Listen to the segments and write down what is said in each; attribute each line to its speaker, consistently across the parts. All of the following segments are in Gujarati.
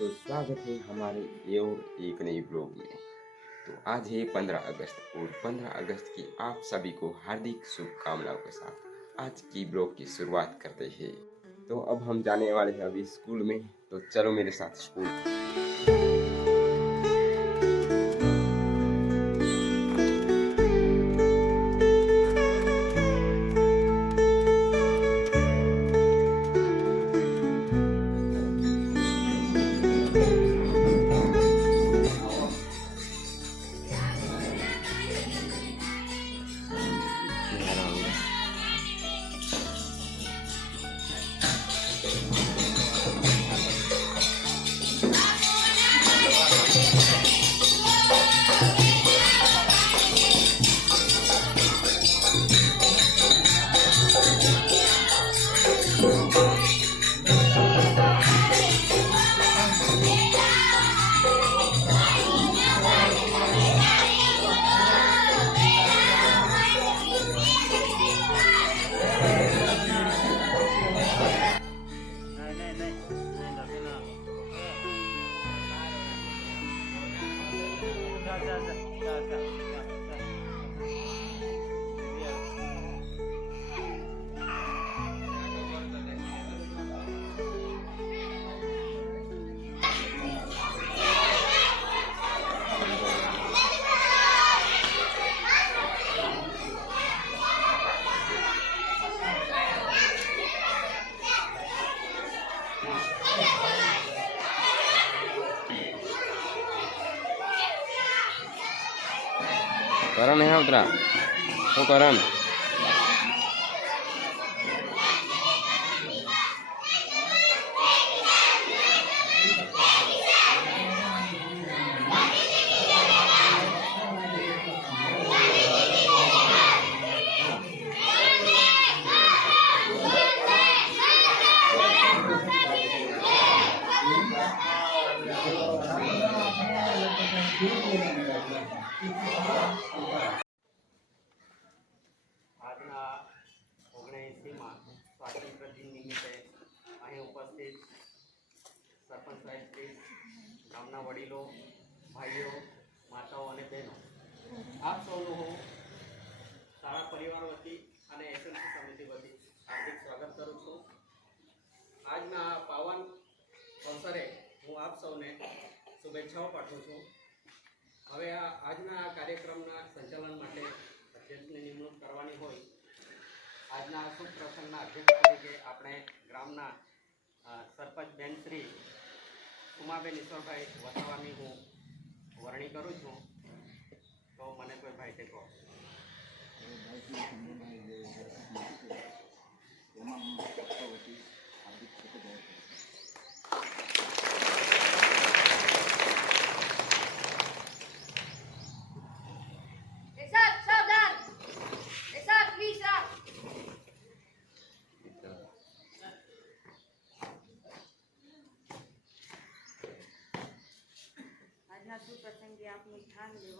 Speaker 1: तो स्वागत है हमारे एवं एक नई ब्लॉग में। तो आज है पंद्रह अगस्त और पंद्रह अगस्त की आप सभी को हार्दिक शुभकामनाओं के साथ आज की ब्लॉग की शुरुआत करते हैं। तो अब हम जाने वाले हैं अभी स्कूल में तो चलो मेरे साथ स्कूल। કરણ હે ઉતરા. શું કરણ?
Speaker 2: આજના ઓગણએંસીમાં સ્વાતંત્ર્ય દિન નિમિત્તે અહીં ઉપસ્થિત સરપંચ સાહેબશ્રી ગામના વડીલો, ભાઈઓ, માતાઓ અને બહેનો. આપ સૌનું હું સારા પરિવાર વતી અને એસએમસી સમિતિ વતી હાર્દિક સ્વાગત કરું છું. આજના પાવન અવસરે હું આપ સૌને શુભેચ્છાઓ પાઠવું છું. હવે આ આજના આ કાર્યક્રમના સંચાલન માટે અધ્યક્ષની નિમણૂક કરવાની હોય. આજના આ શુભ પ્રસંગના અધ્યક્ષ તરીકે આપણે ગ્રામના સરપંચ બેન શ્રી ઉમાબેન ઈશ્વરભાઈ વસાવાની હું વરણી કરું છું. તો મને કોઈ ભાઈ તે
Speaker 3: grande,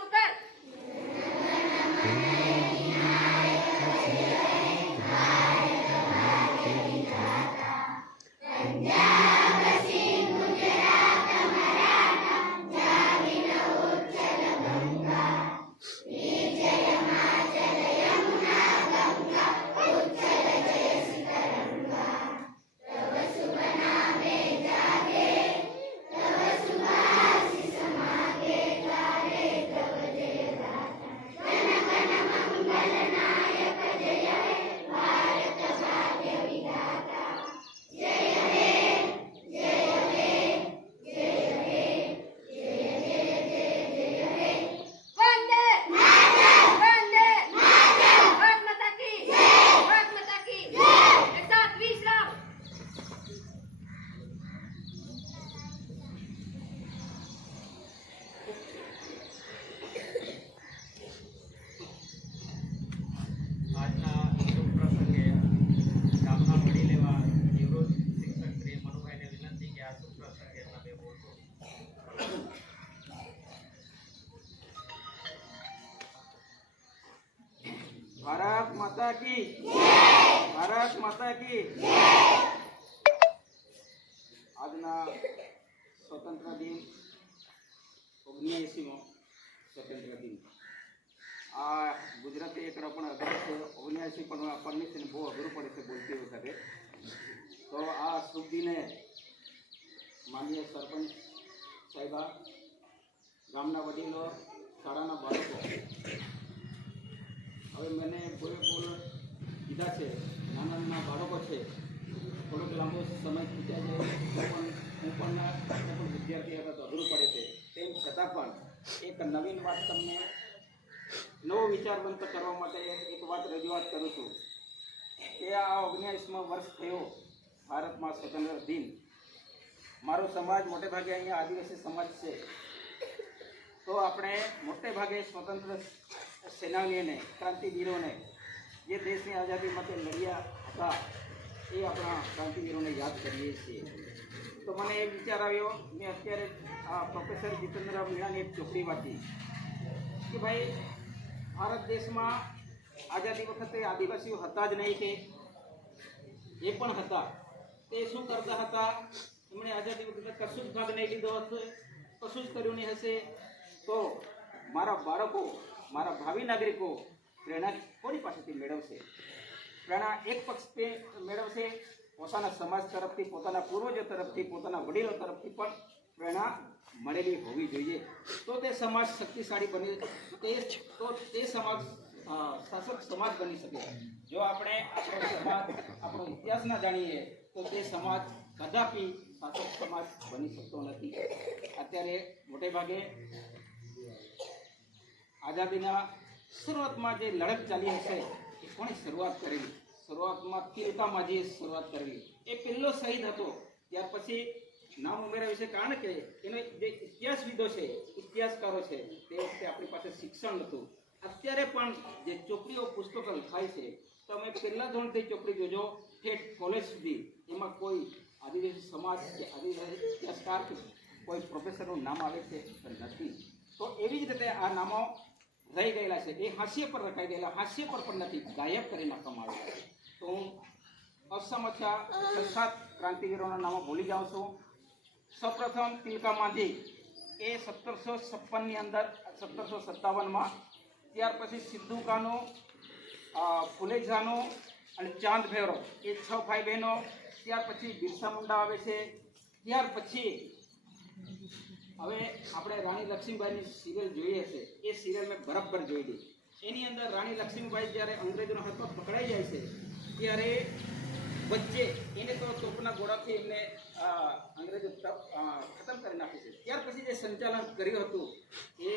Speaker 3: ઓગણએંસીમો સ્વતંત્ર દિન. આ ગુજરાતી એક પણ અઘરો છે. ઓગણએંસી પણ આપણને બહુ અઘરું પડે છે બોલતી વખતે. તો આ શુભ દિને સરપંચ સાહેબા, ગામના વડીલો, શાળાના બાળકો, હવે મને બોલે બોલ કીધા છે, નાના નાના બાળકો છે, થોડોક લાંબો સમય ખૂટ્યા છે તો પણ હું પણ વિદ્યાર્થી હતા તો અઘરું પડે છે. તેમ છતાં પણ એક નવીન વાત તમને નવો વિચારવંત કરવા માટે એક વાત રજૂઆત કરું છું. કે આ ઓગણ્યાવીસમાં વર્ષ થયો ભારતમાં સ્વતંત્ર દિન. મારો સમાજ મોટે ભાગે અહીંયા આદિવાસી સમાજ છે. તો આપણે મોટે ભાગે સ્વતંત્ર સેનાનીઓને, ક્રાંતિવીરોને, જે દેશની આઝાદી માટે લડ્યા હતા, એ આપણા ક્રાંતિવીરોને યાદ કરીએ છીએ. તો મને એ વિચાર આવ્યો, મેં અત્યારે પ્રોફેસર જીતેન્દ્ર મીણાની એક ચોપડી વાંચી. કે ભાઈ, ભારત દેશમાં આઝાદી વખતે આદિવાસીઓ હતા જ નહીં કે, એ પણ હતા. તે શું કરતા હતા? એમણે આઝાદી વખતે કશું જ ભાગ નહીં લીધો હશે, કશું જ કર્યું નહીં હશે. તો મારા બાળકો, મારા ભાવિ નાગરિકો પ્રેરણા કોની પાસેથી મેળવશે? પ્રેરણા એક પક્ષ મેળવશે પોતાના સમાજ તરફથી, પોતાના પૂર્વજો તરફથી, પોતાના વડીલો તરફથી પણ પ્રેરણા મળેલી હોવી જોઈએ. તો તે સમાજ શક્તિશાળી બની તે તો તે સમાજ શાસક સમાજ બની શકે. જો આપણે આપણો સમાજ, આપણો ઇતિહાસ ના જાણીએ, તો તે સમાજ કદાપી શાસક સમાજ બની શકતો નથી. અત્યારે મોટે ભાગે આઝાદીના શરૂઆતમાં જે લડત ચાલી હશે, એ કોણે શરૂઆત કરેલી? શરૂઆતમાં તિલકા જે શરૂઆત કરવી, એ પહેલો શહીદ હતો. ત્યાર પછી નામ ઉમેરા વિશે કારણ કે એનો જે ઇતિહાસવિદો છે, ઇતિહાસકારો છે, તે વખતે આપણી પાસે શિક્ષણ નહોતું અત્યારે પણ જે ચોપડીઓ પુસ્તકો લખાય છે તમે પહેલા ધોરણથી ચોપડી જોજો, ઠેઠ કોલેજ સુધી. એમાં કોઈ આદિવાસી સમાજ કે આદિવાસી ઇતિહાસકાર કોઈ પ્રોફેસરનું નામ આવે છે પણ નથી. તો એવી જ રીતે આ નામો રહી ગયેલા છે. એ હાસ્ય પર રખાઈ ગયેલા, હાસ્ય પર પણ નથી. ગાયબ કરી નાખવામાં આવેલા છે. તો હું અસમચ્છા છ સાત ક્રાંતિવીરોના નામો ભૂલી જાઉં છું. સૌપ્રથમ તિલકા માંઝી એ સત્તરસો છપ્પનની અંદર, સત્તરસો સત્તાવનમાં. ત્યાર પછી સિદ્ધુ કાનો ફુલેજાનો અને ચાંદ ભૈરવ, એ છ ભાઈ બહેનો. ત્યાર પછી બિરસા મુંડા આવે છે. ત્યાર પછી હવે આપણે રાણી લક્ષ્મીબાઈની સિરિયલ જોઈએ છે. એ સિરિયલ મેં બરાબર જોઈ હતી એની અંદર રાણી લક્ષ્મીબાઈ જ્યારે અંગ્રેજોના હાથમાં પકડાઈ જાય છે, ત્યારે વચ્ચે એને તો તોપના ગોળાથી એમને અંગ્રેજો ખતમ કરી નાખે છે. ત્યાર પછી જે સંચાલન કર્યું હતું, એ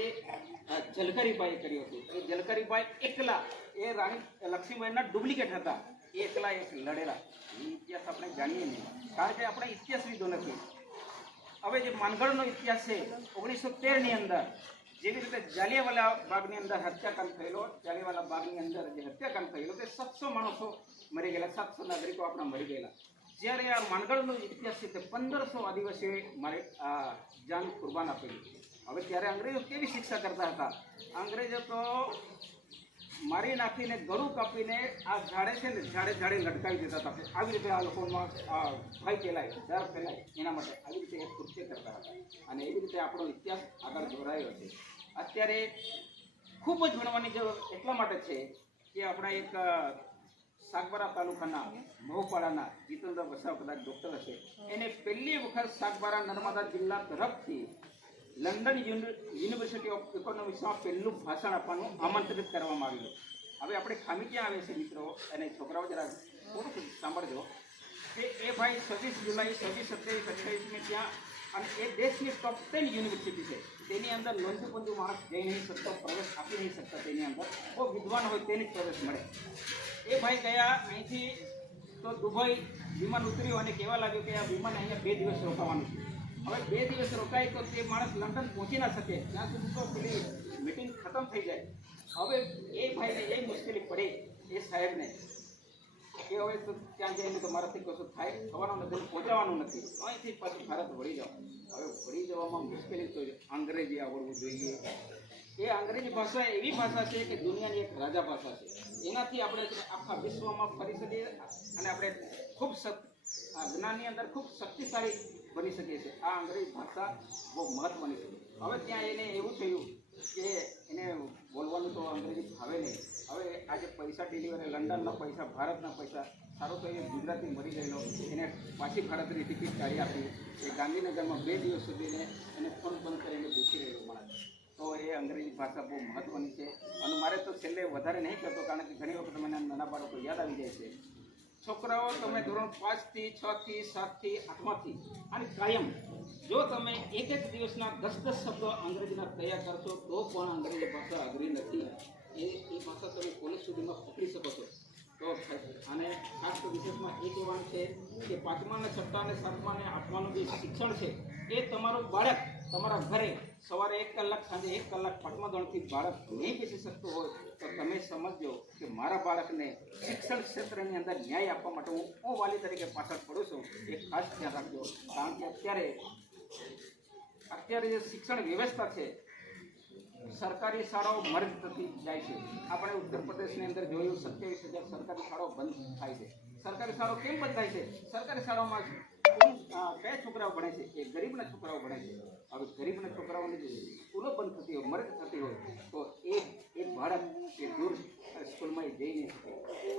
Speaker 3: જલકરીબાઈએ કર્યું હતું. એ જલકરીબાઈ એકલા, એ રાણી લક્ષ્મીબાઈના ડુપ્લિકેટ હતા. એ એકલા એક લડેલા. એ ઇતિહાસ આપણે જાણીએ નહીં. કારણ કે આપણે ઇતિહાસ લીધો નથી. હવે જે માનગઢનો ઇતિહાસ છે, ઓગણીસો તેરની અંદર જેવી રીતે જાલિયાવાલા બાગની અંદર હત્યાકાંડ થયેલો, જાલિયાવાલા બાગની અંદર જે હત્યાકાંડ થયેલો, તે સાતસો માણસો મરી ગયેલા, સાતસો નાગરિકો આપણા મરી ગયેલા. જ્યારે આ માનગઢનો ઇતિહાસ છે તે પંદરસો આદિવાસીઓએ મારે આ જાન કુરબાન આપેલી. હવે ત્યારે અંગ્રેજો કેવી શિક્ષા કરતા હતા? અંગ્રેજો તો મારી નાખીને ગળું કાપીને આ ઝાડે છે ને ઝાડે ઝાડે લટકાવી દેતા હતા. આવી રીતે આ લોકોમાં ભય ફેલાય, ડર ફેલાય. એના માટે આવી રીતે કૃત્ય કરતા હતા. અને એવી રીતે આપણો ઇતિહાસ આગળ દોરાયો છે. અત્યારે ખૂબ જ ભણવાની જરૂર એટલા માટે છે કે આપણા એક સાગબારા તાલુકાના મહુપાડાના જીતેન્દ્ર વસાવ કદાચ ડૉક્ટર હશે. એને પહેલી વખત સાગબારા નર્મદા જિલ્લા તરફથી લંડન યુનિવર્સિટી ઓફ ઇકોનોમિક્સમાં પહેલું ભાષણ આપવાનું આમંત્રિત કરવામાં આવ્યું. હવે આપણે ખામી ક્યાં આવે છે મિત્રો? અને છોકરાઓ જરા થોડુંક સાંભળજો. કે એ ભાઈ છવ્વીસ જુલાઈ, છવ્વીસ સત્યાવીસ અઠ્યાવીસમી ત્યાં, અને એ દેશની ટોપ ટેન યુનિવર્સિટી છે. તેની અંદર લોંધુ પંજુ માણસ જઈ નહીં શકતો, પ્રવેશ આપી નહીં શકતા તેની અંદર. બહુ વિદ્વાન હોય તેને જ પ્રવેશ મળે. એ ભાઈ ગયા અહીંથી તો દુબઈ વિમાન ઉતર્યું અને કહેવા લાગ્યું કે આ વિમાન અહીંયા બે દિવસ રોકાવાનું છે. હવે બે દિવસ રોકાય તો તે માણસ લંડન પહોંચી ના શકે. ત્યાં સુધી તો પેલી મિટિંગ ખતમ થઈ જાય. હવે એ ભાઈને એ મુશ્કેલી પડી એ સાહેબને. કે હવે તો ત્યાં જઈને મારાથી કશું થાય? થવાનું નથી પહોંચાવાનું નથી. અહીંથી પાછું ભારત વળી જાઓ હવે વળી જવામાં મુશ્કેલી તો અંગ્રેજી આવડવું જોઈએ. એ અંગ્રેજી ભાષા એવી ભાષા છે કે દુનિયાની એક રાજા ભાષા છે. એનાથી આપણે આખા વિશ્વમાં ફરી શકીએ અને આપણે ખૂબ જ્ઞાનની અંદર ખૂબ શક્તિશાળી બની શકીએ છીએ. આ અંગ્રેજી ભાષા બહુ મહત્વની છે. હવે ત્યાં એને એવું થયું કે એને બોલવાનું તો અંગ્રેજી ફાવે નહીં. હવે આજે પૈસા ડિલિવરી લંડનના પૈસા, ભારતના પૈસા, સારો તો એ ગુજરાતી મરી ગયેલો. એને પાછી ભારતની ટિકિટ કાઢી આપી. એ ગાંધીનગરમાં બે દિવસ સુધીને એને ફોન બંધ કરીને બેસી રહેલો માણસ. તો એ અંગ્રેજી ભાષા બહુ મહત્ત્વની છે. અને મારે તો છેલ્લે વધારે નહીં કરતો કારણ કે ઘણી વખત મને નાના બાળકો યાદ આવી જાય છે. છોકરાઓ, તમે ધોરણ પાંચથી છથી, સાતથી, આઠમાંથી અને કાયમ જો તમે એક એક દિવસના દસ દસ શબ્દો અંગ્રેજીના તૈયાર કરશો, તો પણ અંગ્રેજી ભાષા અઘરી નથી. એ એ ભાષા તમે કોલેજ સુધીમાં પકડી શકો છો. તો અને ખાસ તો વિશેષમાં એ કહેવાનું છે કે પાંચમા ને છઠ્ઠા અને સાતમા ને આઠમાનું જે શિક્ષણ છે, એ તમારું બાળક તમારા ઘરે સવારે એક કલાક, સાંજે એક કલાક પાંચમા ધોરણથી બાળક નહીં બેસી શકતું હોય, તો તમે સમજજો કે મારા બાળકને શિક્ષણ ક્ષેત્રની અંદર ન્યાય આપવા માટે હું હું વાલી તરીકે પાછળ પડું છું. એ ખાસ ધ્યાન રાખજો. કારણ કે અત્યારે અત્યારે જે શિક્ષણ વ્યવસ્થા છે સરકારી શાળાઓ મર્જ થતી જાય છે. આપણે ઉત્તર પ્રદેશની અંદર જોયું સત્યાવીસ હજાર સરકારી શાળાઓ બંધ થાય છે. સરકારી શાળાઓ કેમ બંધ થાય છે? સરકારી શાળાઓમાં કયા છોકરાઓ ભણે છે. એ ગરીબના છોકરાઓ ભણે છે. હવે ગરીબના છોકરાઓની જે સ્કૂલો બંધ થતી હોય, મર્જ થતી હોય, તો એ એક બાળક, એ દૂર સ્કૂલમાં જઈ નહીં શકે.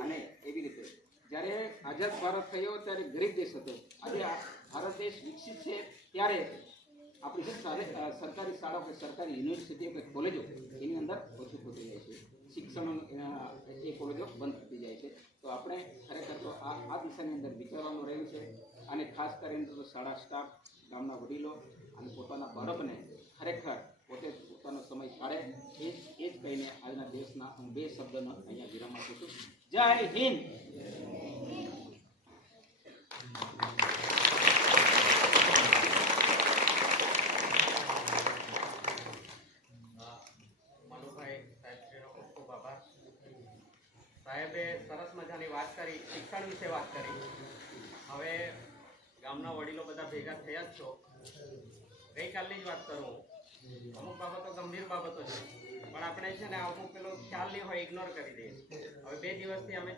Speaker 3: અને એવી રીતે જ્યારે આઝાદ ભારત થયો, ત્યારે ગરીબ દેશ હતો. આજે ભારત દેશ વિકસિત છે, ત્યારે આપણી જે સારે- સરકારી શાળાઓ કે સરકારી યુનિવર્સિટીઓ કે કોલેજો એની અંદર ઓછું થતી જાય છે. શિક્ષણ એ કોલેજો બંધ થતી જાય છે. તો આપણે ખરેખર તો આ આ દિશાની અંદર વિચારવાનું રહ્યું છે. અને ખાસ કરીને તો શાળા સ્ટાફ, ગામના વડીલો અને પોતાના બાળકને ખરેખર પોતે પોતાનો સમય કાઢે, એ એ જ કહીને આજના દેશના હું બે શબ્દનો અહીંયા વિરામ આપું છું. જય હિન્દ
Speaker 2: મનુભાઈ સાહેબશ્રીનો ખૂબ ખૂબ આભાર સાહેબે સરસ મજાની વાત કરી શિક્ષણ વિશે વાત કરી હવે ગામના વડીલો બધા ભેગા થયા જ છો ગઈકાલની જ વાત કરું. અમુક બાબતો ગંભીર બાબતો છે. પણ આપણે છે ને, અમુક પેલો ખ્યાલ નહીં હોય ઇગ્નોર કરી દઈએ. હવે બે દિવસથી અમે